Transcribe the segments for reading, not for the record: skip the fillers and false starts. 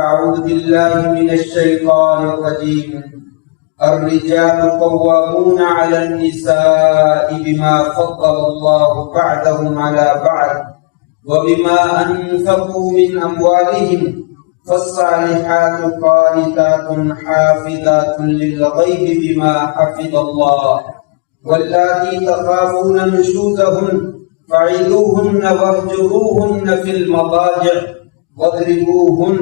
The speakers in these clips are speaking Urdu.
أعوذ بالله من الشيطان الرجيم. الرجال قوامون على النساء بما فضل الله بعضهم على بعض وبما أنفقوا من أموالهم فالصالحات قانتات حافظات للغيب بما حفظ الله واللاتي تخافون نشوزهن فعظوهن واهجروهن في المضاجع واضربوهن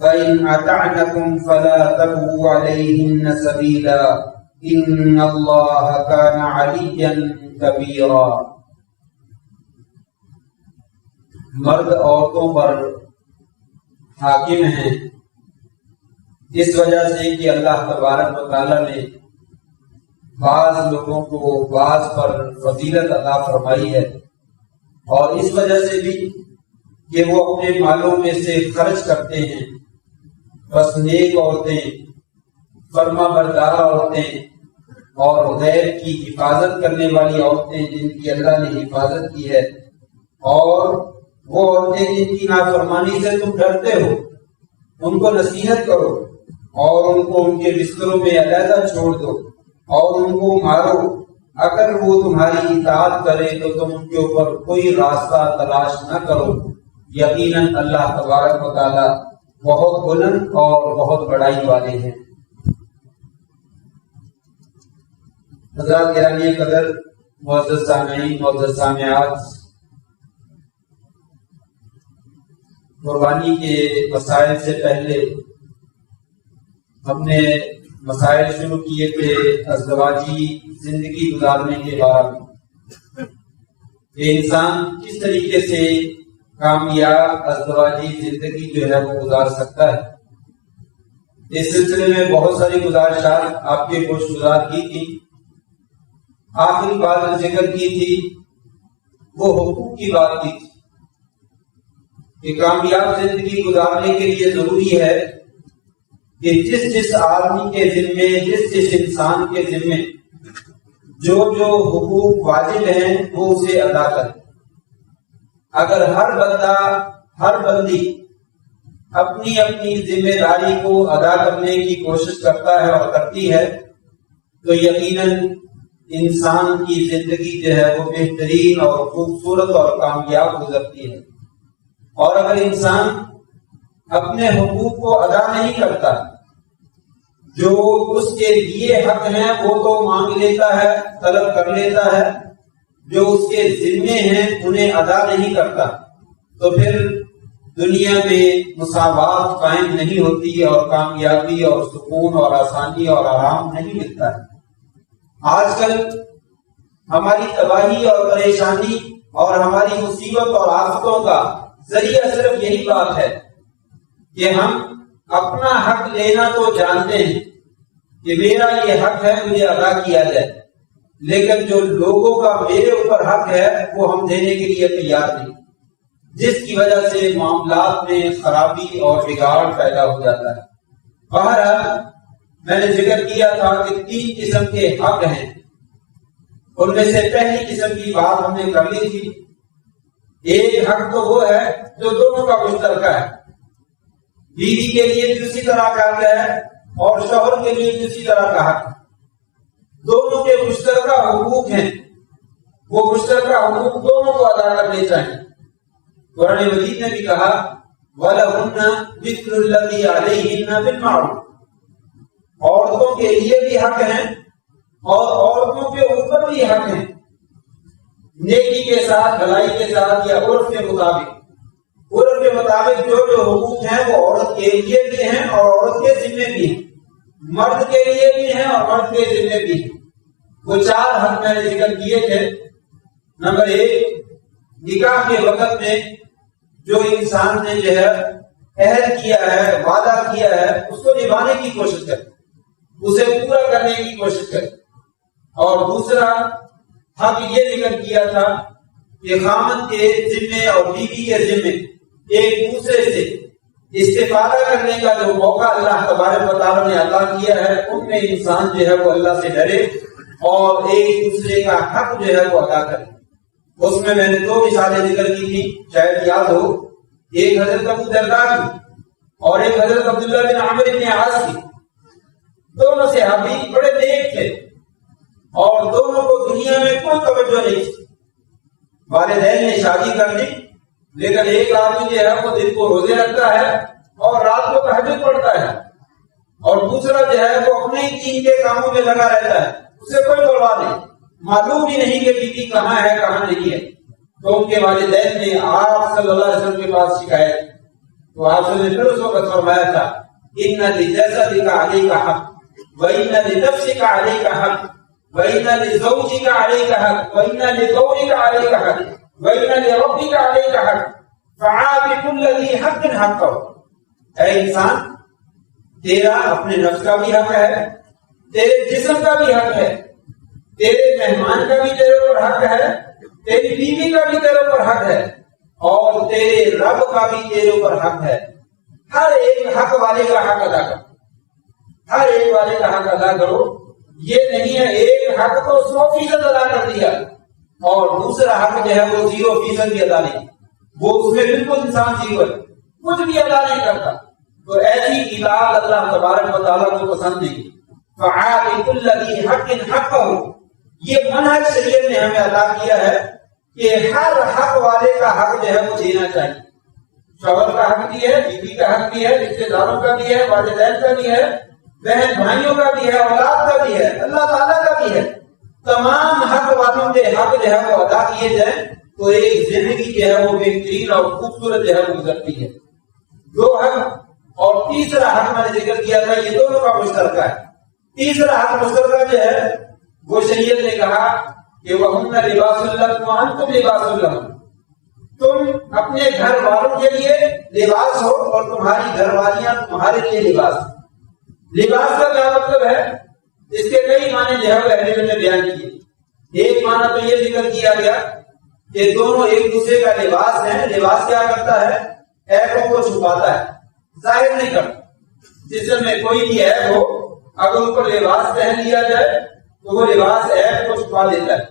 فإن أطعنكم فلا تبغوا عليهن سبيلا إن الله كان عليا كبيرا. مرد عورتوں پر حاکم ہیں اس وجہ سے کہ اللہ تبارک و تعالیٰ نے بعض لوگوں کو بعض پر فضیلت عطا فرمائی ہے، اور اس وجہ سے بھی کہ وہ اپنے مالوں میں سے خرچ کرتے ہیں. بس نیک عورتیں، فرما بردار عورتیں اور غیر کی حفاظت کرنے والی عورتیں جن کی اللہ نے حفاظت کی ہے، اور وہ عورتیں جن کی نافرمانی سے تم ڈرتے ہو، ان کو نصیحت کرو اور ان کو ان کے بستروں میں علیحدہ چھوڑ دو اور ان کو مارو. اگر وہ تمہاری اطاعت کرے تو تم ان کے اوپر کوئی راستہ تلاش نہ کرو. یقیناً اللہ تبارک و تعالی بہت بلند اور بہت بڑائی والے ہیں. حضرات گرامی قدر، معزز سامعین، معزز سامعات، قربانی کے مسائل سے پہلے ہم نے مسائل شروع کیے تھے ازدواجی زندگی گزارنے کے بارے میں کہ انسان کس طریقے سے کامیاب ازدواجی زندگی جو ہے وہ گزار سکتا ہے. اس سلسلے میں بہت ساری گزارشات آپ کے گوش گزار کی تھی. آخری بات ذکر کی تھی وہ حقوق کی بات کی تھی کہ کامیاب زندگی گزارنے کے لیے ضروری ہے کہ جس آدمی کے ذمے، جس انسان کے ذمے جو حقوق واجب ہیں وہ اسے ادا کرے. اگر ہر بندہ، ہر بندی اپنی اپنی ذمہ داری کو ادا کرنے کی کوشش کرتا ہے اور کرتی ہے تو یقیناً انسان کی زندگی جو ہے وہ بہترین اور خوبصورت اور کامیاب گزرتی ہے. اور اگر انسان اپنے حقوق کو ادا نہیں کرتا، جو اس کے لیے حق ہیں وہ تو مانگ لیتا ہے، طلب کر لیتا ہے، جو اس کے ذمے ہیں انہیں ادا نہیں کرتا، تو پھر دنیا میں مساوات قائم نہیں ہوتی اور کامیابی اور سکون اور آسانی اور آرام نہیں ملتا ہے. آج کل ہماری تباہی اور پریشانی اور ہماری مصیبت اور آفتوں کا ذریعہ صرف یہی بات ہے کہ ہم اپنا حق لینا تو جانتے ہیں کہ میرا یہ حق ہے، مجھے ادا کیا جائے، لیکن جو لوگوں کا میرے اوپر حق ہے وہ ہم دینے کے لیے تیار نہیں، جس کی وجہ سے معاملات میں خرابی اور بگاڑ پیدا ہو جاتا ہے. بہرحال میں نے ذکر کیا تھا کہ 3 قسم کے حق ہیں. ان میں سے پہلی قسم کی بات ہم نے کر لی تھی. ایک حق تو وہ ہے جو دونوں کا مشترکہ ہے. بیوی کے لیے بھی اسی طرح کا حق ہے اور شوہر کے لیے بھی اسی طرح کا حق ہے. دونوں کے مشترکہ حقوق ہیں، وہ مشترکہ حقوق دونوں کو ادا کرنے چاہیے. قرآن مجید نے بھی کہا وَلَهُنَّ مِثْلُ الَّذِي عَلَيْهِنَّ بِالْمَعْرُوفِ. عورتوں کے لیے بھی حق ہیں اور عورتوں کے اوپر بھی حق ہیں، نیکی کے ساتھ، بھلائی کے ساتھ یا عرف کے مطابق. عرف کے مطابق جو حقوق ہیں وہ عورت کے لیے بھی ہیں اور عورت کے ذمے بھی ہیں، مرد کے لیے بھی ہیں اور مرد کے ذمے بھی ہیں. وہ 4 حق میں نے ذکر کیے تھے. نمبر 1، نکاح کے وقت میں جو انسان نے جو ہے عہد کیا ہے، وعدہ کیا ہے، اس کو نبھانے کی کوشش کرے، اسے پورا کرنے کی کوشش کرے. اور دوسرا حق یہ ذکر کیا تھا کہ خامد کے ذمے اور بیوی کے ذمے ایک دوسرے سے استفادہ کرنے کا جو موقع اللہ تبارک و تعالیٰ نے عطا کیا ہے، ان میں انسان جو ہے وہ اللہ سے ڈرے اور ایک دوسرے کا حق جو ہے وہ ادا کرے. اس میں نے 2 مثالیں ذکر کی تھی، شاید یاد ہو. ایک حضرت ابو درداء کی اور ایک حضرت عبداللہ بن عامر بن عاص تھی. دونوں صحابی بڑے نیک تھے اور دونوں کو دنیا میں کوئی توجہ نہیں تھی. والدین نے شادی کر دی، لیکن ایک آدمی جو ہے وہ دن کو روزے رکھتا ہے اور رات کو تہجد پڑھتا ہے، اور دوسرا جو ہے وہ اپنے ہی دین کے کاموں میں لگا رہتا ہے، اسے کوئی پرواہ نہیں، معلوم ہی نہیں کہ بیوی کہاں ہے کہاں نہیں ہے. تو ان کے والدین نے آپ صلی اللہ علیہ وسلم کے پاس شکایت، تو آپ نے پھر اس وقت فرمایا تھا ان لجسدک علیک حق وان لنفسک علیک حق وان لزوجک علیک حق وان لزوجک علیک حق وان لربک علیک حق فعاط كل ذی حق حقہ. اے انسان، تیرا اپنے نفس کا بھی حق ہے، تیرے جسم کا بھی حق ہے، تیرے مہمان کا بھی تیرے اوپر حق ہے، تیری بیوی کا بھی تیرے اوپر حق ہے، اور تیرے رب کا بھی تیرے اوپر حق ہے. ہر ایک حق والے کا حق ادا کرو، ہر ایک والے کا حق ادا کرو. یہ نہیں ہے ایک حق کو 100% ادا کر دیا اور دوسرا حق جو ہے وہ 0% بھی ادا نہیں، وہ اس میں بالکل انسان 0 ہے، کچھ بھی ادا نہیں کرتا. تو ایسی اطاعت اللہ تبارک و تعالیٰ کو پسند نہیں. فَعَاطِ كُلَّ ذِي حَقٍّ حَقَّهُ، یہ منہج شریعت نے ہمیں عطا کیا ہے کہ ہر حق والے کا حق جو ہے وہ دینا چاہیے. شوہر کا حق بھی ہے، بیوی کا حق بھی ہے، رشتے داروں کا بھی ہے، والدین کا بھی ہے، بہن بھائیوں کا بھی ہے، اولاد کا بھی ہے، اللہ تعالیٰ کا بھی ہے. تمام حق والوں کے حق جو ہے وہ ادا کیے جائیں تو ایک زندگی جو ہے وہ بہترین اور خوبصورت جو ہے وہ گزرتی ہے. 2 حق اور تیسرا حق میں نے ذکر کیا تھا، یہ دونوں کا مشترکہ ہے. تیسرا حق مشترکہ جو ہے وہ شریعت نے کہا کہ وَهُنَّ لِبَاسٌ لَكُمْ وَأَنْتُمْ لِبَاسٌ لَهُنَّ، تم اپنے گھر والوں کے لیے لباس ہو اور تمہاری گھر والیاں تمہارے لیے لباس. لباس کا کیا مطلب ہے؟ اس کے کئی معنی جو ہے وہ اہل علم نے بیان کیے. ایک معنی تو یہ ذکر کیا گیا کہ دونوں ایک دوسرے کا لباس ہیں. لباس کیا کرتا ہے؟ عیبوں کو چھپاتا ہے، ظاہر نہیں کرتا. جسم میں کوئی بھی عیب ہو، اگر ان کو لباس پہن لیا جائے تو وہ لباس عیب کو چھپا دیتا ہے.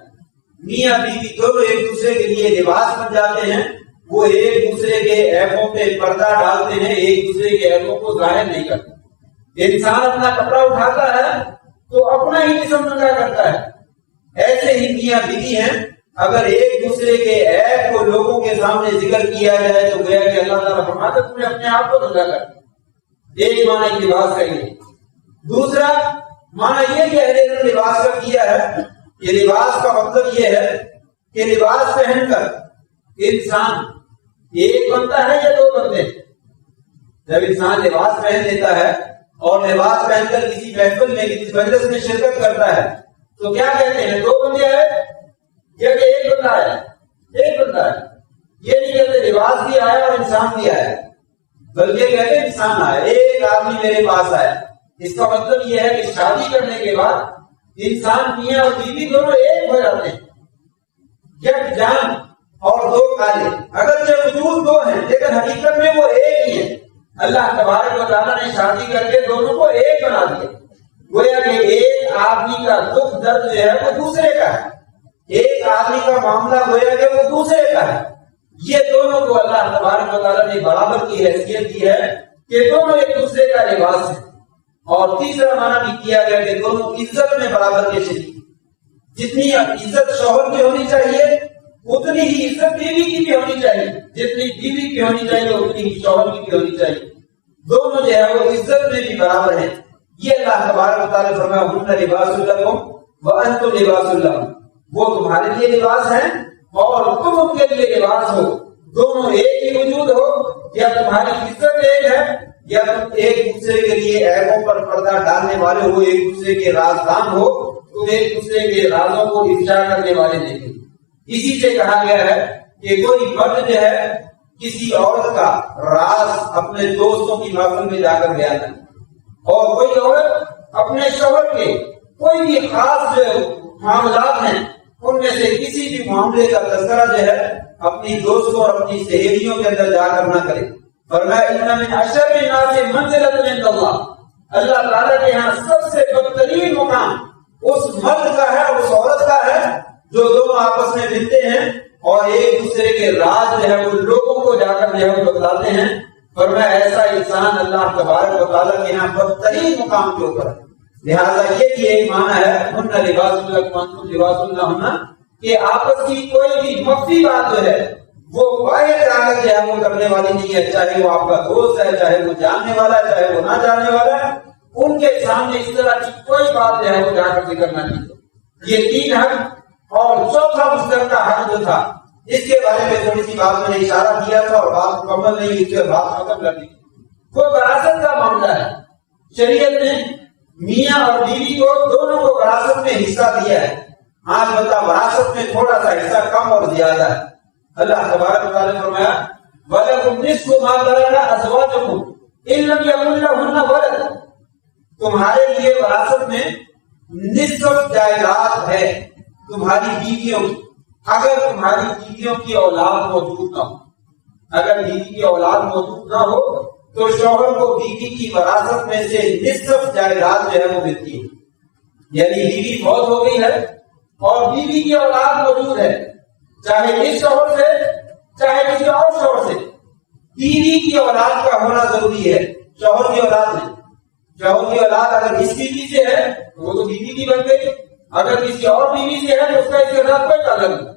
میاں بیوی دونوں ایک دوسرے کے لیے لباس بن جاتے ہیں، وہ ایک دوسرے کے عیبوں پہ پردہ ڈالتے ہیں، ایک دوسرے کے عیبوں کو ظاہر نہیں کرتے. انسان اپنا کپڑا اٹھاتا ہے تو اپنا ہی جسم ننگا کرتا ہے. ایسے ہی میاں بیوی ہیں، اگر ایک دوسرے کے عیب کو لوگوں کے سامنے ذکر کیا جائے تو گویا کہ اللہ تعالیٰ فرماتا ہے تم نے اپنے آپ کو ننگا کر. ایک معنی لباس کا یہ. دوسرا معنی یہ کہ اہل علم نے لباس کا کیا ہے کہ لباس کا مطلب یہ ہے کہ لباس پہن کر انسان ایک بنتا ہے یا 2 بنتے ہیں. جب انسان لباس پہن لیتا ہے اور لباس پہن کر کسی محفل میں کسی مجلس میں شرکت کرتا ہے تو کیا کہتے ہیں؟ 2 بندے آئے یا کہ 1 بندہ آیا؟ 1 بندہ ہے. یہ نہیں کہتے لباس بھی آیا اور انسان بھی آیا، بلکہ کہتے ہیں انسان آیا، ایک آدمی میرے پاس آیا. اس کا مطلب یہ ہے کہ شادی کرنے کے بعد انسان میاں اور بیوی دونوں ایک ہو جاتے ہیں، یک جان اور 2 کالے. اگرچہ وجود 2 ہیں لیکن حقیقت میں وہ ایک ہی ہے. اللہ تبارک و تعالیٰ نے شادی کر کے دونوں کو ایک بنا دیا. گویا کہ ایک آدمی کا دکھ درد جو ہے وہ دوسرے کا ہے، ایک آدمی کا معاملہ گویا کہ وہ دوسرے کا ہے. یہ دونوں کو اللہ تبارک و تعالیٰ نے برابر کی حیثیت دی ہے کہ دونوں ایک دوسرے کا لباس ہے. اور تیسرا معنی بھی کیا گیا کہ دونوں عزت میں برابر کے شریک. جتنی عزت شوہر کی ہونی چاہیے اتنی ہی عزت بیوی کی بھی ہونی چاہیے، جتنی بیوی کی ہونی چاہیے اتنی ہی شوہر کی بھی ہونی چاہیے. دونوں جو ہے وہ عزت میں بھی برابر ہیں. یہ اللہ تبارک و تعالیٰ فرمایا ہن لباس لکم وانتم لباس لہم، وہ تمہارے لیے لباس ہیں اور تم ان کے لیے لباس ہو. دونوں ایک ہی وجود ہو، یا تمہاری عزت ایک ہے یا تم ایک دوسرے کے لیے عیبوں پر پردہ ڈالنے والے ہو، ایک دوسرے کے رازدان ہو، تم ایک دوسرے کے رازوں کو افشا کرنے والے نہیں. اسی سے کہا گیا ہے کہ کوئی مرد جو ہے کسی عورت کا راز اپنے دوستوں کی محفل میں جا کر بیان کرے، اور کوئی عورت اپنے شوہر کے کوئی بھی خاص جو معاملات ہیں ان میں سے کسی بھی معاملے کا تذکرہ جو ہے اپنی دوستوں اور اپنی سہیلیوں کے اندر جا کر نہ کرے. فرمایا ان من اشر الناس منزلۃ عند اللہ، اللہ تعالیٰ کے یہاں سب سے بدترین مقام اس مرد کا ہے، اس عورت کا ہے جو دونوں آپس میں ملتے ہیں اور ایک دوسرے کے راز جو ہے وہ لوگوں کو جا کر جو ہے وہ بتلاتے ہیں. فرمایا ایسا انسان اللہ تبارک و تعالیٰ کے یہاں بدترین مقام کے اوپر ہے. لہٰذا یہ بھی ایک معنی ہے ہن لباس لکم وانتم لباس لہن، کہ آپس کی کوئی بھی مخفی بات جو ہے وہ باہر جا کر جو ہے وہ کرنے والی نہیں ہے، چاہے وہ آپ کا دوست ہے، چاہے وہ جاننے والا ہے، چاہے وہ نہ جاننے والا ہے، ان کے سامنے اس طرح کی کوئی بات جو ہے وہ جا کر ذکر نہ کی. یہ 3 حق اور چوتھا مشترکہ حق جو تھا اس کے بارے میں تھوڑی سی بات میں نے اشارہ کیا تھا اور بات مکمل نہیں، اس کے بات ختم کر دی. وہ وراثت کا معاملہ ہے. شریعت نے میاں اور بیوی کو دونوں کو وراثت میں حصہ دیا ہے. آج بتا وراثت میں تھوڑا سا حصہ کم اور زیادہ ہے. اللہ تبارک و تعالیٰ نے فرمایا وَلَكُمْ نِصْفُ مَا تَرَكَ أَزْوَاجُكُمْ إِن لَّمْ يَكُن لَّهُنَّ وَلَدٌ، تمہارے لیے وراثت میں نصف جائیداد ہے تمہاری بیویوں کی، اگر تمہاری بیویوں کی اولاد موجود نہ ہو. اگر بیوی کی اولاد موجود نہ ہو تو شوہر کو بیوی کی وراثت میں سے نصف جائیداد جو ہے وہ ملتی ہے. یعنی بیوی فوت ہو گئی ہے اور بیوی کی اولاد موجود ہے، چاہے اس شوہر سے چاہے کسی اور شوہر سے، بیوی کی اولاد کا ہونا ضروری ہے، شوہر کی اولاد نہیں. شوہر کی اولاد اگر اس بیوی سے ہے تو وہ تو بیوی کی بن گئی، اگر کسی اور بیوی سے ہے تو اس کا اس کے ساتھ کوئی تعلق نہیں.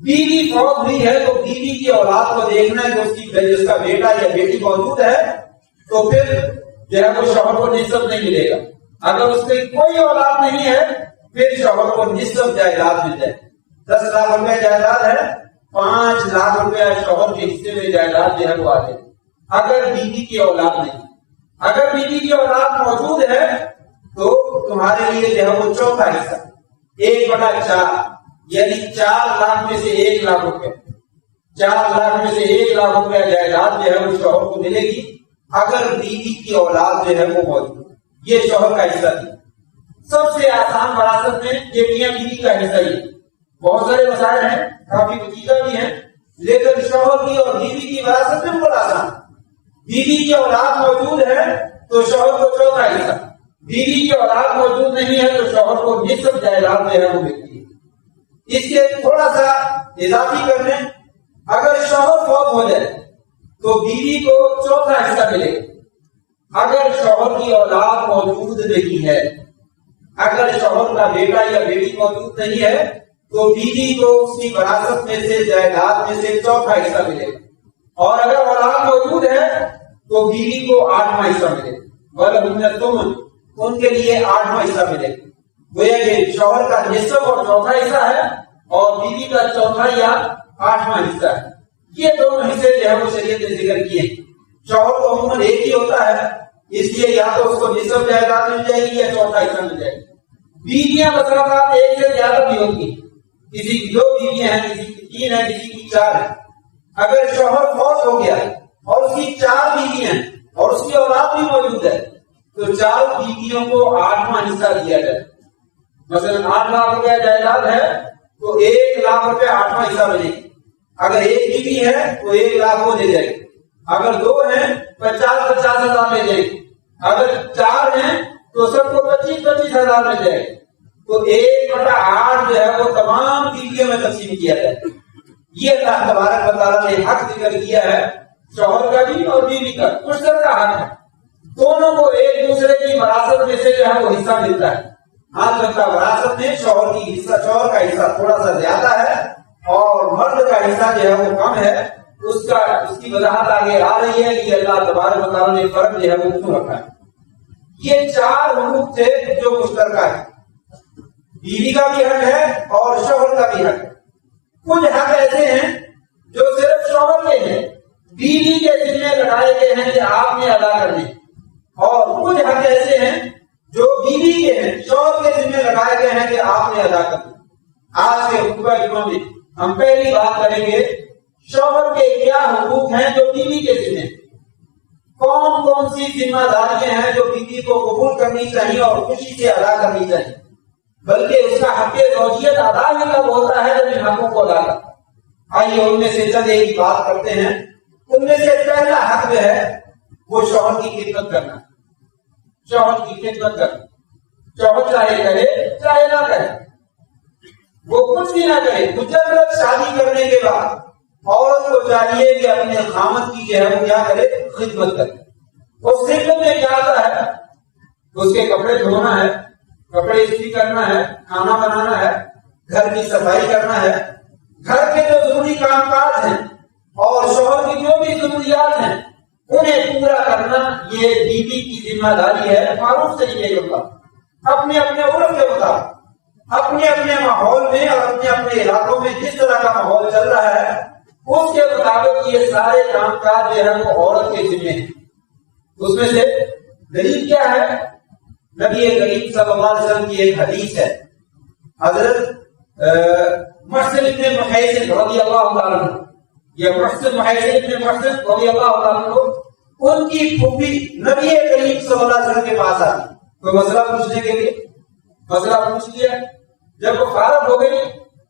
بیوی فوت ہوئی ہے تو بیوی کی اولاد کو دیکھنا ہے کہ جس کا بیٹا یا بیٹی موجود ہے تو پھر جو ہے وہ شوہر کو نصف نہیں ملے گا. اگر اس کی کوئی اولاد نہیں ہے پھر شوہر کو نصف جائیداد مل جائے. 10 لاکھ روپے جائیداد ہے، 5 لاکھ روپے شوہر کے حصے میں جائیداد جو ہے وہ آ جائے اگر بیوی کی اولاد نہیں. اگر بیوی کی اولاد موجود ہے تو تمہارے لیے جو ہے وہ چوتھا حصہ 1/4، یعنی 4 لاکھ میں سے 1 لاکھ روپے، 4 لاکھ میں سے 1 لاکھ روپے جائیداد جو ہے وہ شوہر کو ملے گی اگر بیوی کی اولاد جو ہے وہ موجود. یہ شوہر کا حصہ تھی. سب سے آسان وراثت میں یہ میاں بیوی کا حصہ ہی. بہت سارے مسائل ہیں، کافی پیچیدہ بھی ہیں، لیکن شوہر کی اور بیوی کی وراثت بالکل آسان. بیوی کی اولاد موجود ہے تو شوہر کو چوتھا حصہ، بیوی کی اولاد موجود نہیں ہے تو شوہر کو نصف جائیداد جو ہے وہ ملتی ہے. اس کے تھوڑا سا اضافی کر لیں، اگر شوہر فوت ہو جائے تو بیوی کو چوتھا حصہ ملے گا. اگر شوہر کی اولاد موجود نہیں ہے، اگر شوہر کا بیٹا یا بیٹی موجود نہیں ہے تو بیوی کو اس کی وراثت میں سے جائیداد میں سے چوتھا حصہ ملے گا. اور اگر اولاد موجود ہے تو بیوی کو 8واں حصہ ملے گا. وَلَهُنَّ الثُّمُنُ، ان کے لیے 8واں حصہ ملے گا. گویا کہ شوہر کا نصف اور چوتھا حصہ ہے اور بیوی کا چوتھا یا 8واں حصہ ہے. یہ دونوں حصے جو ہے وہ شریعت نے ذکر کیے. شوہر کو عموماً ایک ہی ہوتا ہے، اس لیے یا تو اس کو نصف جائیداد مل جائے گی یا چوتھا حصہ مل جائے گی. بیویاں بسا اوقات ایک سے زیادہ بھی ہوتی ہیں، کسی کی 2 بیویاں ہیں، کسی کی 3 ہیں، کسی کی 4 ہیں. اگر شوہر فوت ہو گیا اور اس کی 4 بیویاں ہیں اور اس کی اولاد بھی موجود ہے تو 4 بیویوں کو 8واں حصہ دیا جائے. مثلا 8 لاکھ روپے جائیداد ہے تو 1 لاکھ روپے 8واں حصہ ملے گی. اگر ایک بیوی ہے تو 1 لاکھ وہ دے جائے گی. اگر 2 ہیں 50,000 مل جائے گی. اگر 4 ہیں تو سب کو 25,000 مل جائے گی. تو 1/8 جو ہے وہ تمام بیویوں میں تقسیم کیا جائے. یہ اللہ تبارک و تعالیٰ نے حق ذکر کیا ہے، شوہر کا بھی اور بیوی کا مشترکہ حق ہے. دونوں کو ایک دوسرے کی وراثت میں سے جو ہے وہ حصہ ملتا ہے. ہاں بتا وراثت میں شوہر کا حصہ تھوڑا سا زیادہ ہے اور مرد کا حصہ جو ہے وہ کم ہے. اس کی وضاحت آگے آ رہی ہے کہ اللہ تبارک و تعالیٰ نے فرق جو ہے وہ کیوں رکھا ہے. یہ 4 حقوق تھے جو مشترکہ ہے. بیوی کا بھی حق ہے اور شوہر کا بھی حق ہے. کچھ حق ایسے ہیں جو صرف شوہر کے ہیں، بیوی کے ذمہ لگائے گئے ہیں کہ آپ نے ادا کرنے، اور کچھ حق ایسے ہیں جو بیوی کے ہیں، شوہر کے ذمہ لگائے گئے ہیں کہ آپ نے ادا کرنے. آج کے خطبہ جمعہ میں ہم پہلی بات کریں گے شوہر کے کیا حقوق ہیں جو بیوی کے ذمہ ہیں. کون کون سی ذمہ داریاں ہیں جو بیوی کو قبول کرنی چاہیے اور خوشی سے ادا کرنی چاہیے، بلکہ اس کا حق زوجیت ادا ہی کب ہوتا ہے جب ان حقوق کو ادا کرتا. آئیے ان میں سے چند ایک بات کرتے ہیں. ان میں سے پہلا حق جو ہے وہ شوہر کی خدمت کرنا. شوہر کی خدمت کرنا، شوہر چاہے کرے چاہے نہ کرے، وہ کچھ بھی نہ کرے، مجرد شادی کرنے کے بعد عورت کو چاہیے کہ اپنے خامد کی جو ہے وہ کیا کرے؟ خدمت کرے. اس خدمت میں کیا آتا ہے؟ اس کے کپڑے دھونا ہے، کپڑے استری کرنا ہے، کھانا بنانا ہے، گھر کی صفائی کرنا ہے، گھر کے جو ضروری کام کاج ہیں اور شوہر کی جو بھی ضروریات ہیں انہیں پورا کرنا، یہ بیوی کی ذمہ داری ہے. معروف طریقے کے مطابق، اپنے اپنے عرف کے مطابق، اپنے اپنے ماحول میں اور اپنے اپنے علاقوں میں جس طرح کا ماحول چل رہا ہے اس کے مطابق یہ سارے کام کاج جو ہے وہ عورت کے ذمہ ہیں. اس میں سے دلیل کیا ہے؟ نبی کریم صلی اللہ علیہ وسلم کی ایک حدیث ہے. حضرت محسن ابن محیصن رضی اللہ تعالیٰ عنہ، یہ محسن محیصن ابن محسن رضی اللہ تعالیٰ عنہ، ان کی پھوپھی نبی کریم صلی اللہ علیہ وسلم کے پاس آئی کوئی مسئلہ پوچھنے کے لیے. مسئلہ پوچھ لیا، جب وہ فارغ ہو گئی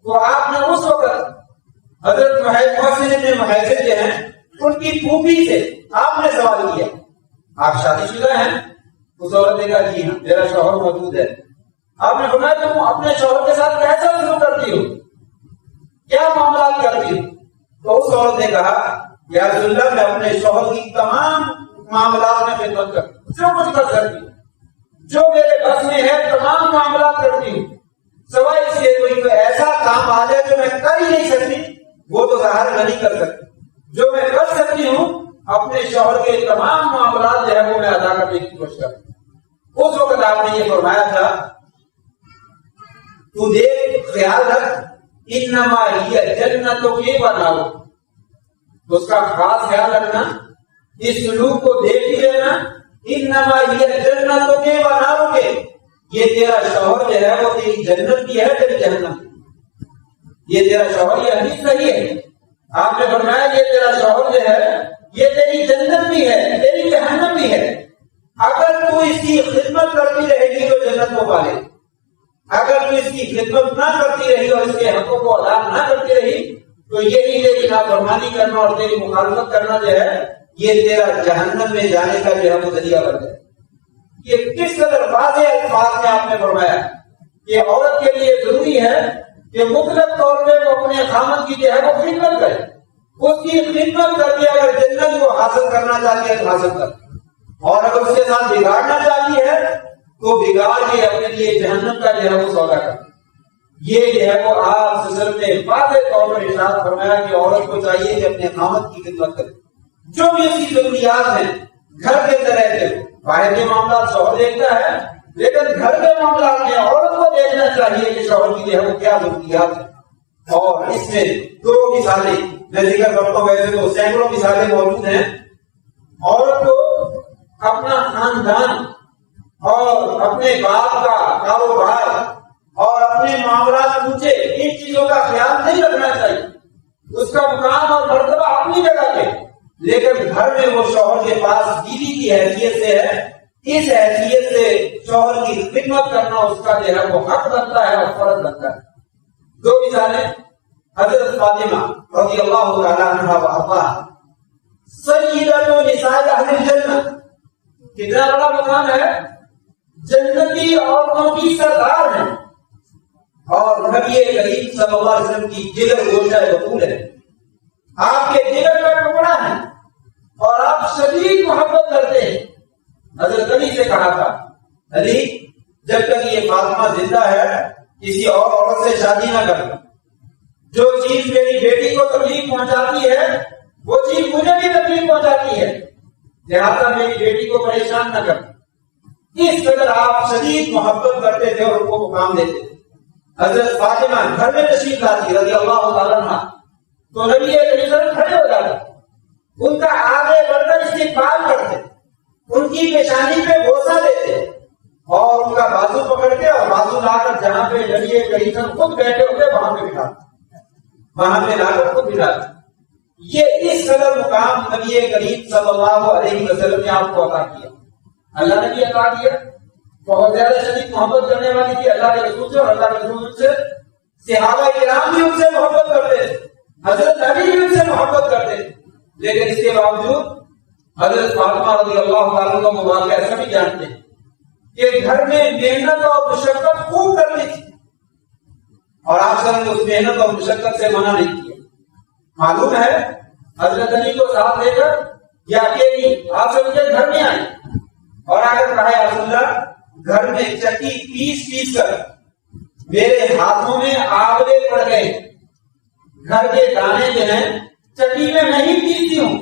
تو آپ نے اس وقت حضرت محسن ابن محیصن جو ہیں ان کی پھوپھی سے آپ نے سوال کیا، آپ شادی شدہ ہیں؟ اس عورت نے کہا جی ہاں میرا شوہر موجود ہے. آپ نے فرمایا تم اپنے شوہر کے ساتھ کیسا سلوک کرتی ہو، کیا معاملات کرتی ہو؟ تو اس عورت نے کہا یا رسول اللہ میں اپنے شوہر کی تمام معاملات میں خدمت کرتی ہوں، جو کچھ کر سکتی ہوں، جو میرے بس میں ہے تمام معاملات کرتی ہوں، سوائے اس کے کوئی ایسا کام آ جائے جو میں کر ہی نہیں سکتی وہ تو ظاہر میں نہیں کر سکتی. جو میں کر سکتی ہوں اپنے شوہر کے تمام معاملات جو ہے وہ میں ادا کرنے کی کوشش کرتی ہوں. اس وقت آپ نے یہ فرمایا تھا تو دیکھ خیال رکھ انما ہی جنتوں کے بناؤ. اس کا خاص خیال رکھنا، اس سلوک کو دیکھ ہی لینا. انما ہی جنتوں کے بناؤ گے، یہ تیرا شوہر جو ہے وہ تیری جنت کی ہے تیری جہنم کی. یہ تیرا شوہر، یہ حدیث صحیح ہے. آپ نے فرمایا یہ تیرا شوہر جو ہے یہ تیری جنت بھی ہے تیری جہنم بھی ہے. اگر تو اس کی خدمت کرتی رہے گی تو جنت کو پالے، اگر تو اس کی خدمت نہ کرتی رہی اور اس کے حقوق کو ادا نہ کرتی رہی تو یہی تیری نافرمانی کرنا اور تیری مخالفت کرنا جو ہے یہ تیرا جہنم میں جانے کا جو ہے وہ ذریعہ بن جائے. یہ کس قدر واضح الفاظ میں آپ نے فرمایا کہ عورت کے لیے ضروری ہے کہ مطلق طور پہ وہ اپنے خامد کی جو ہے وہ خدمت کرے. اس کی خدمت کر کے اگر جنت کو حاصل کرنا چاہتی ہے تو حاصل کر، اور اگر اس کے ساتھ بگاڑنا چاہتی ہے تو بگاڑ کے اپنے لیے جہنم کا جو ہے وہ سودا کر. یہ جو ہے وہ آپ صلی اللہ علیہ وسلم نے واضح طور پر ارشاد فرمایا کہ عورت کو چاہیے کہ اپنے خامد کی خدمت کرے. جو بھی اس کی ضروریات ہیں گھر کے طرح سے، باہر کے معاملات شوہر دیکھتا ہے لیکن گھر کے معاملات میں عورت کو دیکھنا چاہیے کہ شوہر کی جو ہے وہ کیا ضروریات ہیں. اور اس میں دو مثالیں میں ذکر کرتا ہوں، ویسے تو سینکڑوں مثالیں موجود ہیں. عورت کو اپنا خاندان اور اپنے باپ کا کاروبار اور اپنے معاملات پوچھے ان چیزوں کا خیال نہیں رکھنا چاہیے. اس کا مقام اور مرتبہ اپنی جگہ پہ، لیکن گھر میں وہ شوہر کے پاس بیوی کی حیثیت سے ہے. اس حیثیت سے شوہر کی خدمت کرنا اس کا جو ہے وہ حق بنتا ہے اور فرض بنتا ہے. دو مثالیں، حضرت فاطمہ رضی اللہ تعالیٰ عنہا وارضاہا سیدۃ نساء اہل الجنہ، کتنا بڑا مقام ہے، جنتی عورتوں کی سردار ہیں اور نبی کریم صلی اللہ علیہ وسلم کی جگر گوشہ بطول ہے. آپ کے جگر کا ٹکڑا ہے اور آپ شدید محبت کرتے ہیں. حضرت علی سے کہا تھا علی جب تک یہ فاطمہ زندہ ہے کسی اور عورت سے شادی نہ کرنا. جو چیز میری بیٹی کو تکلیف پہنچاتی ہے وہ چیز مجھے بھی تکلیف پہنچاتی ہے، لہٰذا میری بیٹی کو پریشان نہ کرنا. اس قدر آپ شدید محبت کرتے تھے اور ان کو مقام دیتے تھے. حضرت فاطمہ گھر میں تشریف لاتی رضی اللہ تعالیٰ عنہ تو نبی کریم کھڑے ہو جاتے، ان کا آگے بڑھ کر استقبال کرتے، ان کی پیشانی پہ بوسہ دیتے اور ان کا بازو پکڑ کے اور بازو لا کر جہاں پہ نبی کریم خود بیٹھے ہوتے وہاں پہ بٹھاتے، وہاں پہ لا کر خود بٹھاتے. یہ اس قدر مقام نبی کریم صلی اللہ علیہ وسلم نے آپ کو عطا کیا. اللہ نے بھی عطا کیا. بہت زیادہ شدید محبت کرنے والی تھی اللہ کے رسول سے اور اللہ کے رسول سے. صحابہ کرام بھی ان سے محبت کرتے تھے، حضرت علی بھی ان سے محبت کرتے تھے، لیکن اس کے باوجود حضرت فاطمہ رضی اللہ تعالیٰ کا مواقع ایسا بھی جانتے ہیں کہ گھر میں محنت اور مشقت خوب کرتی تھی اور آپ نے اس محنت اور مشقت سے منع نہیں کیا. معلوم ہے حضرت علی کو ساتھ لے کر یا اکیلی آپ سے مجھے گھر میں آئے اور آ کر کہا یا رسول اللہ گھر میں چکی پیس کر میرے ہاتھوں میں آبلے پڑ گئے، گھر کے دانے جو ہیں چکی میں نہیں پیستی ہوں،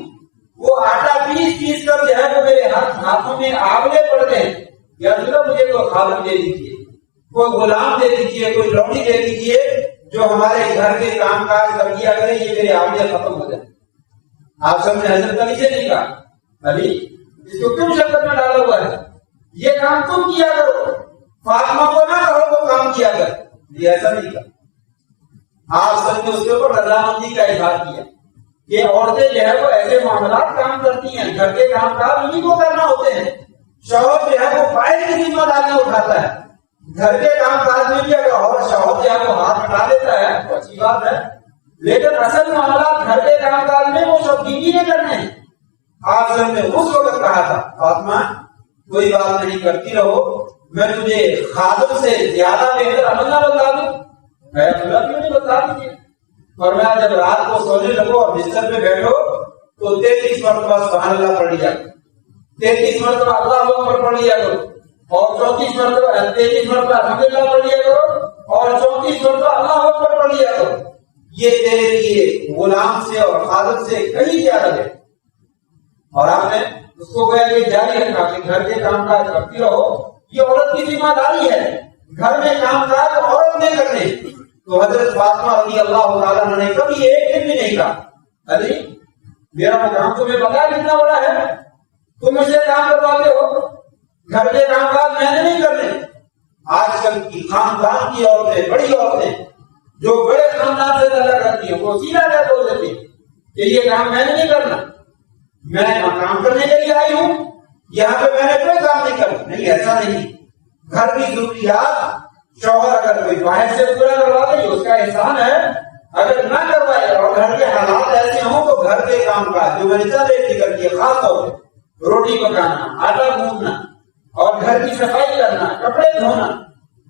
وہ آٹا پیس کر جو ہے وہ میرے ہاتھوں میں آبلے پڑ گئے، یا رسول اللہ مجھے کوئی خادم دے دیجیے، کوئی غلام دے دیجیے، کوئی لوٹی دے دیجیے جو ہمارے گھر کے کام کاج کر دیا کرے، یہ میرے آبلے ختم ہو جائے۔ آپ سب نے حضرت علی سے نہیں کہا علی اس کو کیوں شکل میں ڈالا ہوا ہے، یہ کام تم کیا کرو، فاطمہ کو نہ کہو وہ کام کیا کر، یہ ایسا نہیں کہا۔ آپ سب نے اس کے اوپر رضامندی کا اظہار کیا کہ عورتیں جو ہے وہ ایسے معاملات کام کرتی ہیں، گھر کے کام کاج انہیں کو کرنا ہوتے ہیں، شوہر جو ہے وہ باہر کی ذمہ داریاں اٹھاتا ہے، گھر کے کام کاج میں بھی اگر شوہر جو ہے وہ ہاتھ ہٹا دیتا ہے تو اچھی بات ہے، لیکن اصل معاملات گھر کے کام کاج میں وہ سب بیوی نے کرنے ہیں۔ آپ سب نے اس وقت کہا تھا فاطمہ کوئی بات نہیں کرتی رہو، میں تجھے خادم سے زیادہ بہتر عمل نہ بتا دوں، میں اللہ کیوں نہیں بتا دیجیے، اور میں جب رات کو سونے لگو اور بستر پہ بیٹھو تو 33 مرتبہ سبحان اللہ پڑھ لیا کرو، 33 مرتبہ اللہ اکبر پڑھ لیا کرو، اور 33 مرتبہ الحمدللہ پڑھ لیا کرو، اور 34 مرتبہ اللہ اکبر پڑھ لیا کرو، یہ تیرے لیے غلام سے اور خادم سے کہیں زیادہ ہے۔ اور آپ نے اس کو کہا کہ جاری رکھا کہ گھر کے کام کاج کرتی رہو، یہ عورت کی ذمہ داری ہے، گھر میں کام کاج عورت نے کرنے۔ تو حضرت فاطمہ رضی اللہ تعالیٰ نے کبھی ایک دن بھی نہیں کہا علی میرا مقام تمہیں پتا کتنا بڑا ہے، تم مجھے کام کرواتے ہو، گھر کے کام کاج میں نے نہیں کرنے۔ آج کل کی خاندان کی عورتیں، بڑی عورتیں جو بڑے خاندان سے تعلق رکھتی ہیں، وہ سیدھا کیا بول دیتی ہیں کہ یہ کام میں نے نہیں کرنا، میں کام کرنے کے لیے آئی ہوں، یہاں پہ میں نے کوئی کام نہیں کرنا۔ نہیں، ایسا نہیں، گھر کی ضروریات شوہر اگر کوئی باہر سے پورا کروا دے اس کا احسان ہے، اگر نہ کروائے اور گھر کے حالات ایسے ہوں تو گھر کے کام کاج جو میں نے زیادہ ذکر کیا، خاص طور پہ روٹی پکانا، آٹا گوندنا اور گھر کی صفائی کرنا، کپڑے دھونا،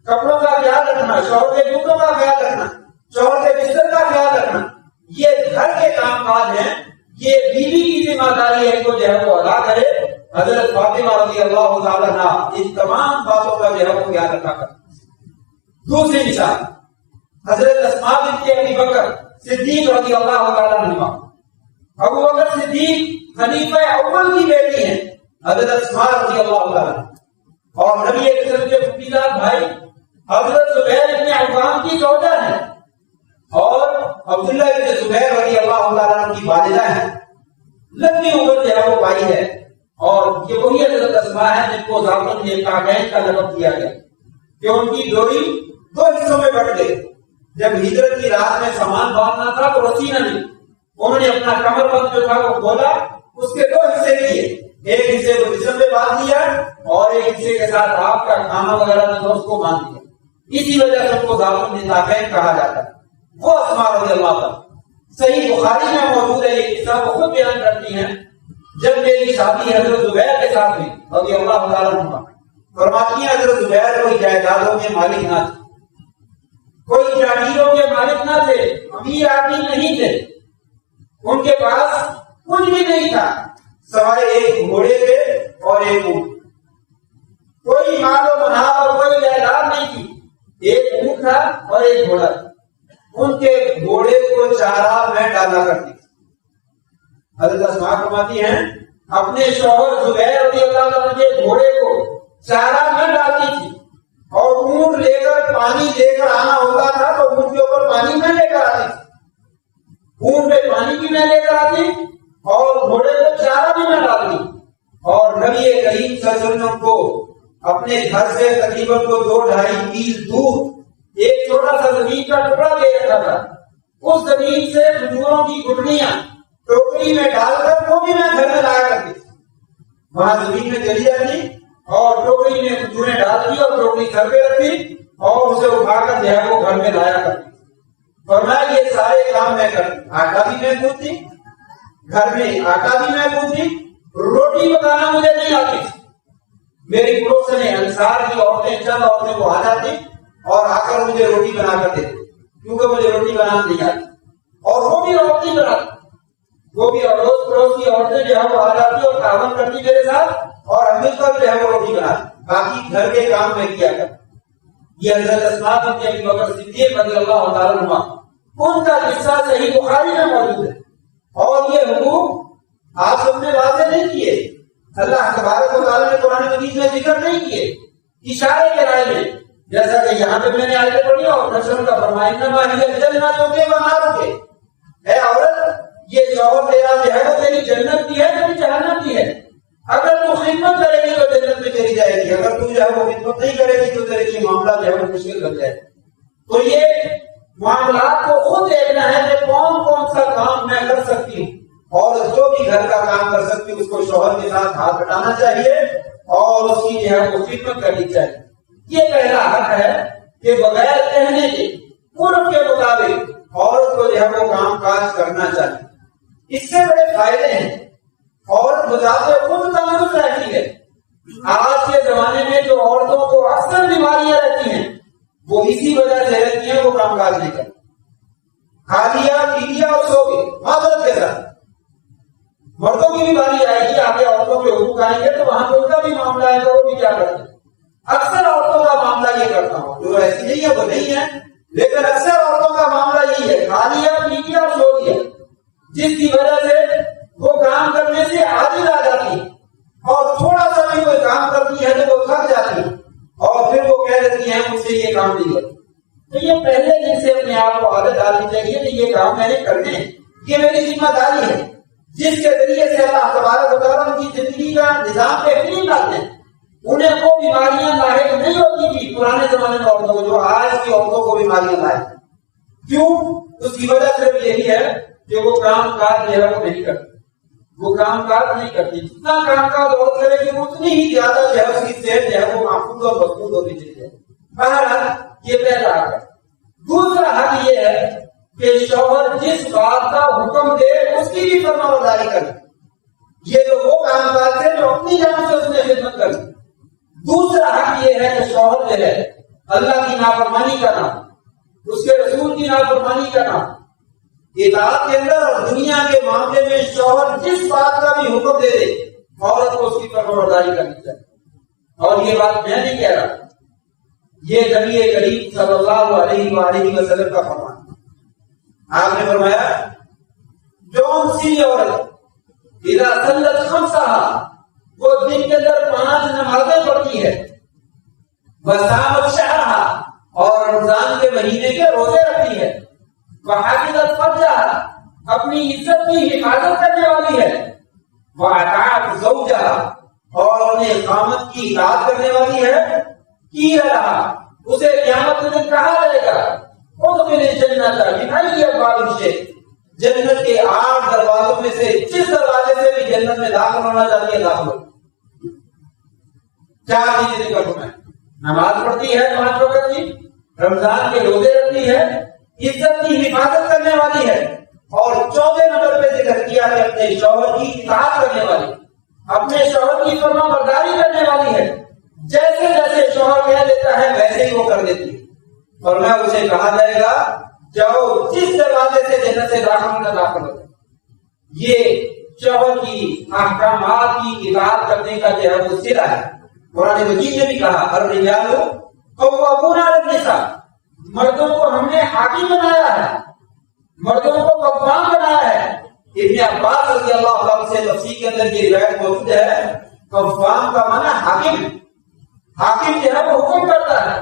کپڑوں کا خیال رکھنا، شوہر کے جوتوں کا خیال رکھنا، شوہر کے بستر کا خیال رکھنا، یہ گھر کے کام کاج ہیں، یہ بیوی کی ذمہ داری ہے جو ہے وہ ادا کرے۔ حضرت فاطمہ رضی اللہ تعالیٰ عنہا ان تمام باتوں کا جو ہے وہ خیال رکھا کرتی۔ دوسری مثال حضرت اسماء بنت ابی بکر صدیق رضی اللہ تعالیٰ عنہ، ابو بکر صدیق خلیفہ اول کی بیٹی ہیں حضرت اسماء رضی اللہ تعالیٰ عنہ، اور نبی اکرم کے پھوپھیدار بھائی حضرت زبیر ابن عوام کی زوجہ ہیں، اور عبداللہ ابن زبیر رضی اللہ تعالیٰ عنہ کی والدہ ہیں، لمبی عمر جو ہے وہ پائی ہے، اور یہ وہی حضرت اسماء ہیں جن کو ذات النکاحین کا لقب دیا گیا کہ ان کی ڈوری 2 حصوں میں بٹ گئی۔ جب ہجرت کی رات میں سامان باندھنا تھا تو رسی نہ ملی، انہوں نے اپنا کمر بند جو تھا وہ کھولا، اس کے 2 حصے کیے، ایک حصے کو جسم میں باندھ دیا اور ایک حصے کے ساتھ آپ کا کھانا وغیرہ جو اس کو باندھ دیا، اسی وجہ سے ان کو ذات النکاحین کہا جاتا ہے۔ وہ اسماء رضی اللہ عنہ صحیح بخاری میں موجود ہے، یہ قصہ وہ خود بیان کرتی ہیں، جب میری شادی حضرت زبیر کے ساتھ ہوئی رضی اللہ تعالیٰ عنہ، فرماتی ہیں حضرت زبیر کوئی جائیدادوں کے مالک نہ تھے، کوئی جاگیروں کے مالک نہ تھے، امیر آدمی نہیں تھے، ان کے پاس کچھ بھی نہیں تھا سوائے ایک گھوڑے تھے اور ایک اونٹ، کوئی مال و منال اور کوئی جائیداد نہیں تھی، ایک اونٹ تھا اور ایک گھوڑا تھا، ان کے گھوڑے کو چارہ میں ڈالا کرتی تھی۔ حضرت اسماء فرماتی ہیں اپنے شوہر زبیر رضی اللہ عنہ کے گھوڑے کو چارہ میں ڈالتی تھی، اور اونٹ لے کر پانی لے کر آنا ہوتا تھا تو اونٹ کے اوپر پانی میں لے کر آتی تھی، اونٹ میں پانی بھی میں لے کر آتی اور گھوڑے کو چارہ بھی میں ڈالتی، اور نبی کریم صلی اللہ علیہ وسلم کو اپنے گھر سے تقریباً 2-2.5 میل دور ایک چھوٹا سا زمین کا ٹکڑا دے رکھا تھا، اس زمین سے کھجوروں کی گٹھلیاں ٹوکری میں ڈال کر وہ بھی میں گھر میں لایا کرتی تھی، وہاں زمین میں چلی جاتی اور ٹوکری میں کھجوریں ڈال دی اور ٹوکری گھر پہ رکھی اور اسے اٹھا کر جو ہے وہ گھر میں لایا کرتی، فرمایا یہ سارے کام میں کرتی، آٹا بھی میں گوندتی، گھر میں آٹا بھی میں گوندتی، روٹی پکانا مجھے نہیں آتی تھی، میری پڑوس میں انصار کی عورتیں چند عورتیں وہ آ جاتی اور آ کر مجھے روٹی بنا کر دیتی، کیونکہ مجھے روٹی بنانا نہیں آتی، اور وہ بھی روٹی بناتی، وہ بھی اڑوس پڑوس کی عورتیں جو ہے وہ آ جاتی اور تعاون کرتی میرے ساتھ، اور ہم مل کر جو ہے وہ روٹی بناتی، باقی گھر کے کام میں کیا کرتا۔ یہ حضرت اسماء بنت ابی بکر صدیق رضی اللہ تعالیٰ عنہ ان کا قصہ صحیح بخاری میں موجود ہے، اور یہ حقوق آپ سب نے واضح نہیں کیے، اللہ تبارک و تعالیٰ نے قرآن مجید میں ذکر نہیں کیے، اشارے کے رائے میں، جیسا کہ یہاں پہ میں نے آیتیں پڑھی اور نشر کا فرمایا انما ہی الجنۃ ونار، اے عورت یہ شوہر تیرا جو ہے وہ تیری جنت کی ہے تیری جہنم کی ہے، اگر تو خدمت کرے گی تو جنت میں چلی جائے گی، اگر تو جو ہے وہ خدمت نہیں کرے گی تو تیرے لیے معاملہ جو ہے وہ مشکل بن جائے گا۔ تو یہ معاملات کو خود دیکھنا ہے کہ کون کون سا کام میں کر سکتی ہوں، اور جو بھی گھر کا کام کر سکتی ہوں اس کو شوہر کے ساتھ ہاتھ بٹانا چاہیے اور اس کی جو ہے وہ خدمت کرنی چاہیے۔ یہ پہلا حق ہے کہ بغیر کہنے کے عرف کے مطابق عورت کو جو ہے وہ کام کاج کرنا چاہیے۔ اس سے بڑے فائدے ہیں، عورت بذات خود تندرست رہتی ہے۔ آج کے زمانے میں جو عورتوں کو اکثر بیماریاں رہتی ہیں وہ اسی وجہ سے رہتی ہیں، وہ کام کاج نہیں کرتی، کھا لیا پی لیا اور سو گئے معذرت کے ساتھ۔ مردوں کی بھی باری آئے گی، آگے عورتوں کے حقوق آئیں گے تو وہاں پہ ان کا بھی معاملہ ہے تو وہ بھی کیا کرتے ہیں۔ اکثر عورتوں کا معاملہ یہ کرتا ہوں، جو ایسی نہیں ہے وہ نہیں ہے، لیکن اکثر عورتوں کا معاملہ یہی ہے، کھا لیا پی لیا اور سو لیا، جس کی وجہ سے وہ کام کرنے سے عاجز آ جاتی ہے، اور تھوڑا سا بھی کوئی کام کرتی ہے تو وہ تھک جاتی ہے اور پھر وہ کہہ دیتی ہیں مجھ سے یہ کام نہیں کرتی۔ تو یہ پہلے دن سے اپنے آپ کو عادت ڈالنی چاہیے کہ یہ کام میں نے کرنے ہیں، یہ میری ذمہ داری ہے، جس کے ذریعے سے اللہ تبارک و تعالیٰ ان کی زندگی کا نظام بہترین ڈالتے ہیں۔ انہیں کو بیماریاں لاحق نہیں ہوتی تھی پرانے زمانے میں عورتوں کو، جو آج کی عورتوں کو بیماریاں لاحق۔ کیوں؟ اس کی وجہ صرف یہی ہے کہ وہ کام کاج جو ہے وہ نہیں کرتی، وہ کام کاج نہیں کرتی، جتنا کام کاج عورت کرے گی اتنی ہی زیادہ جو ہے اس کی صحت جو ہے وہ محفوظ اور مضبوط ہونی چاہیے۔ بہرحال یہ پہلا حق ہے۔ دوسرا حق یہ ہے کہ شوہر جس بات کا حکم دے اس کی بھی فرمانبرداری کرے۔ یہ تو وہ کام کاج ہے جو اپنی جان سے اس نے خدمت کری۔ دوسرا حق یہ ہے کہ شوہر جو ہے اللہ کی نافرمانی کرنا، اس کے رسول کی نافرمانی کرنا، اطاعت کے اندر اور دنیا کے معاملے میں شوہر جس بات کا بھی حکم دے دے عورت کو اس کی فرمانبرداری کرنی چاہیے۔ اور یہ بات میں نہیں کہہ رہا، یہ نبی کریم صلی اللہ علیہ وآلہ وسلم کا فرمان۔ آپ نے فرمایا جون سی عورت اذا صلت خمسها، وہ دن کے اندر 5 نمازیں پڑھتی ہے، وصامت شهرها، اور رمضان کے مہینے کے روزے رکھتی ہے، وحافظت فرجها، اپنی عزت کی حفاظت کرنے والی ہے، واطاعت زوجها، اور اپنے خامد کی اطاعت کرنے والی ہے، کی رہا اسے قیامت کے دن کہا جائے گا ادخل الجنۃ من ای ابواب شئت، جنت کے 8 دروازوں میں سے جس دروازے سے بھی جنت میں داخل ہونا چاہیے داخل ہو۔ 4 چیزیں ذکر ہونا ہے، نماز پڑھتی ہے 5 وقت کی، رمضان کے روزے رکھتی ہے، عزت کی حفاظت کرنے والی ہے، اور 14 نمبر پہ ذکر کیا کہ اپنے شوہر کی اطاعت کرنے والی، اپنے شوہر کی فرما برداری کرنے والی ہے، جیسے جیسے شوہر کہہ دیتا ہے ویسے ہی وہ کر دیتی ہے۔ فرمایا اسے کہا جائے گا جاؤ جس دروازے سے جنت سے داخل ہونا داخل ہو۔ یہ شوہر کی احکامات کی اطاعت کرنے کا جو ہے وہ صلہ ہے۔ قرآن مجید نے بھی کہا الرجال قوامون علی النساء، مردوں کو ہم نے حاکم بنایا ہے، مردوں کو قوام بنایا ہے۔ ابن عباس رضی اللہ عنہ سے تفسیر کے اندر یہ روایت موجود ہے، قوام کا معنی حاکم، حاکم جو ہے وہ حکم کرتا ہے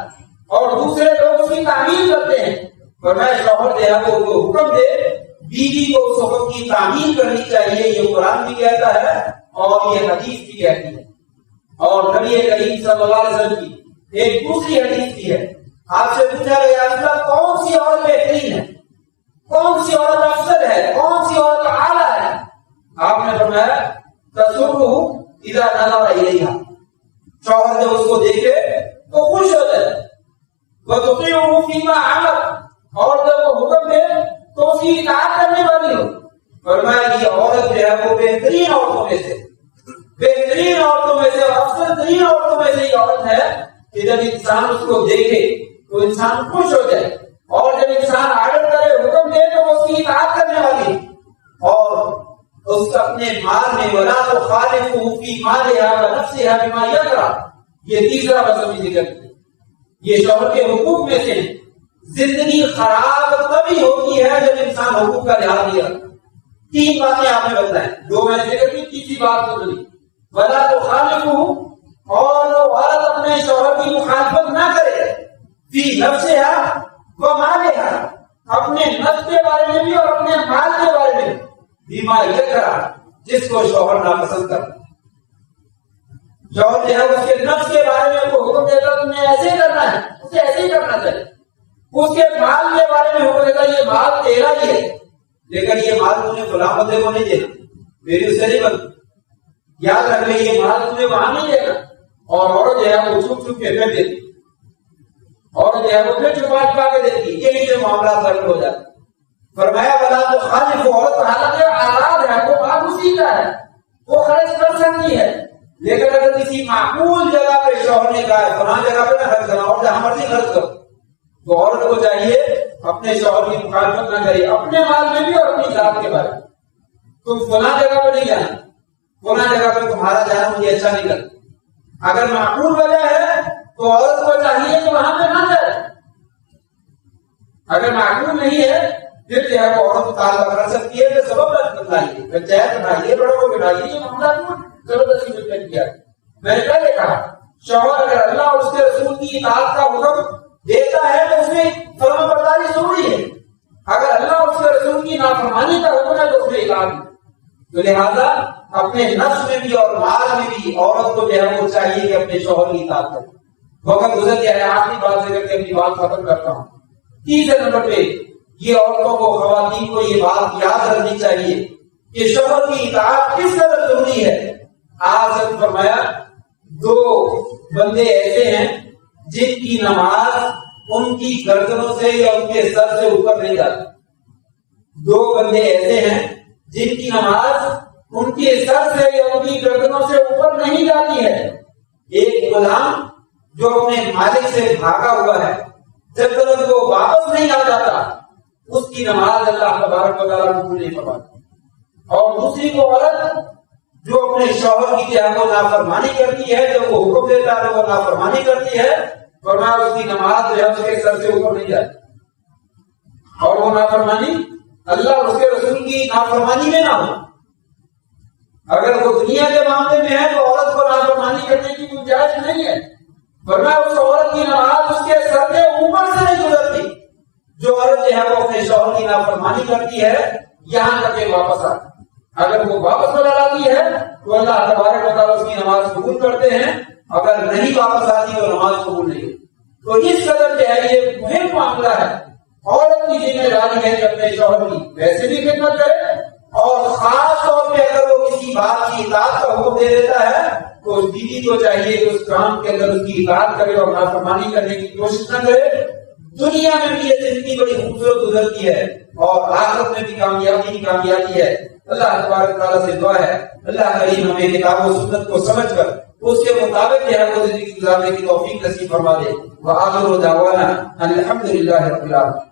اور دوسرے لوگ اس کی تعمیل کرتے ہیں۔ فرمایا شوہر جو ہے وہ جو حکم دے بیوی کو اس حکم کی تعمیل کرنی چاہیے، یہ قرآن بھی کہتا ہے اور یہ حدیث بھی کہتی ہے۔ اور نبی کریم صلی اللہ علیہ وسلم کی ایک دوسری حدیث بھی ہے، آپ سے پوچھا گیا اللہ کون سی عورت بہترین ہے، کون سی عورت افضل ہے، کون سی عورت اعلیٰ ہے؟ آپ نے فرمایا تسرہ اذا نظر الیہا، شوہر جب اس کو دیکھے تو خوش ہو جائے، وتطیعہ فیما امر، اور جب وہ حکم دے تو اس کی اطاعت کرنے والی ہو۔ فرمایا یہ عورت جو ہے وہ بہترین عورتوں میں سے، بہترین عورتوں میں سے اور افضل ترین عورتوں میں سے یہ عورت ہے کہ جب انسان اس کو دیکھے تو انسان خوش ہو جائے، اور جب انسان آرڈر کرے حکم دے تو وہ اس کی اطاعت کرنے والی، اور اس اپنے مال میں ولا تخالفہ فی مالہا ونفسہا بما یکرہ، یہ تیسرا مذہبی ذکر ہے۔ یہ شوہر کے حقوق میں سے زندگی خراب تبھی ہوتی ہے جب انسان حقوق کا لحاظ نہیں رکھتا۔ تین باتیں آپ نے بتائیں، جو میں نے ذکر کی، تیسری بات تو نہیں، ولا تخالفہ، اور عورت اپنے شوہر کی مخالفت نہ کرے فی نفسہا ومالہا، اپنے نفس کے بارے میں بھی اور اپنے مال کے بارے میں، بما یکرہ، جس کو شوہر ناپسند کرتا۔ شوہر جو ہے اس کے نفس کے بارے میں کو حکم دیتا تم نے ایسے ہی کرنا ہے، اسے ایسے ہی کرنا چاہیے۔ اس کے مال کے بارے میں حکم دیتا یہ مال تیرا ہی ہے، لیکن یہ مال تمہیں فلاں بندے کو نہیں دینا، میری اس سے نہیں بنتی، یاد رکھ لے یہ مال تمہیں وہاں نہیں دینا۔ اور عورت جو ہے وہ چھپ چھپ کے پھر دیتی، عورت جو ہے وہ پھر چھپا چھپا کے دیتی، یہی سے معاملات ظاہر ہو جاتے۔ فرمایا ولا تخالف، عورت حالانکہ آزاد ہے، وہ مال اسی کا ہے، وہ خرچ کر سکتی ہے، لیکن اگر کسی معقول جگہ پہ شوہر نے کہا ہے فلاں جگہ پہ نہ خرچ کرنا اور جہاں مرضی خرچ کرو، تو عورت کو چاہیے اپنے شوہر کی مخالفت نہ کرے، اپنے مال میں بھی اور اپنی ذات کے بارے میں۔ تم فلاں جگہ پہ نہیں جانا، فلاں جگہ پہ تمہارا جانا مجھے اچھا نہیں لگتا۔ اگر معقول وجہ ہے تو عورت کو چاہیے کہ وہاں پہ نہ جائے، اگر معقول نہیں ہے پھر جو ہے وہ عورت مطالبہ کر سکتی ہے کہ سبب بتلائیے، پنچایت بٹھائیے، بڑوں کو بٹھائیے، یہ معاملہ کیوں زبردستی میں کیا۔ میں نے پہلے کہا شوہر اگر اللہ اور اس کے رسول کی اطاعت کا حکم دیتا ہے تو اس میں فرما برداری ضروری ہے، اگر اللہ اور اس کے رسول کی نافرمانی کا حکم ہے تو اس میں اطاعت نہیں۔ تو لہذا اپنے نفس میں بھی اور مال میں بھی عورت کو جو ہے وہ چاہیے کہ اپنے شوہر کی اطاعت کرے۔ وقت گزر گیا ہے، آخری بات ذکر کے اپنی بات ختم کرتا ہوں۔ تیسرے نمبر پہ یہ عورتوں کو، خواتین کو یہ بات یاد رکھنی چاہیے کہ شوہر کی اطاعت کس قدر ضروری ہے۔ آپ سے فرمایا دو بندے ایسے ہیں جن کی نماز ان کی گردنوں سے یا ان کے سر سے اوپر نہیں جاتی۔ دو بندے ایسے ہیں جن کی نماز ان کے سر سے یا ان کی گردنوں سے اوپر نہیں جاتی ہے۔ ایک غلام جو اپنے مالک سے بھاگا ہوا ہے، جب تک وہ واپس نہیں آ جاتا اس کی نماز اللہ تبارک و تعالیٰ قبول نہیں فرماتا۔ اور دوسری کو عورت جو اپنے شوہر کی جو ہے وہ نافرمانی کرتی ہے، جب وہ حکم دیتا ہے وہ نافرمانی کرتی ہے، فرمایا اس کی نماز جو ہے اس کے سر سے اوپر نہیں جاتی۔ اور وہ نافرمانی اللہ اور اس کے رسول کی نافرمانی میں نہ ہو۔ اگر وہ دنیا کے معاملے میں ہے تو عورت کو نافرمانی کرنے کی گنجائش نہیں ہے، فرمایا اس عورت کی نماز اس کے سر کے اوپر سے نہیں گزرتی۔ جو عورت جو ہے وہ اپنے شوہر کی نافرمانی کرتی ہے یہاں تک کہ واپس آتی، اگر وہ واپس بدل آتی ہے تو اللہ تبارک و تعالیٰ اس کی نماز قبول کرتے ہیں، اگر نہیں واپس آتی تو نماز قبول نہیں ہوتی۔ تو اس قدر جو ہے یہ مہم معاملہ ہے۔ عورت کی ذمہ داری ہے کہ اپنے شوہر کی ویسے بھی خدمت کرے، اور خاص طور پہ اگر وہ کسی بات کی اطاعت کا حکم دے دیتا ہے تو اس بیوی کو چاہیے کہ اس کام کے اندر اس کی اطاعت کرے اور نافرمانی کرنے کی کوشش نہ کرے۔ دنیا میں بھی یہ زندگی بڑی خوبصورت گزرتی ہے اور آخرت میں بھی کامیابی ہی کامیابی ہے۔ اللہ تبارک تعالیٰ سے دعا ہے اللہ کریم ہمیں کتاب و سنت کو سمجھ کر اس کے مطابق جو ہے وہ زندگی گزارنے کی توفیق نصیب فرما دے۔ وآخر دعوانا ان الحمد للہ رب العالمین۔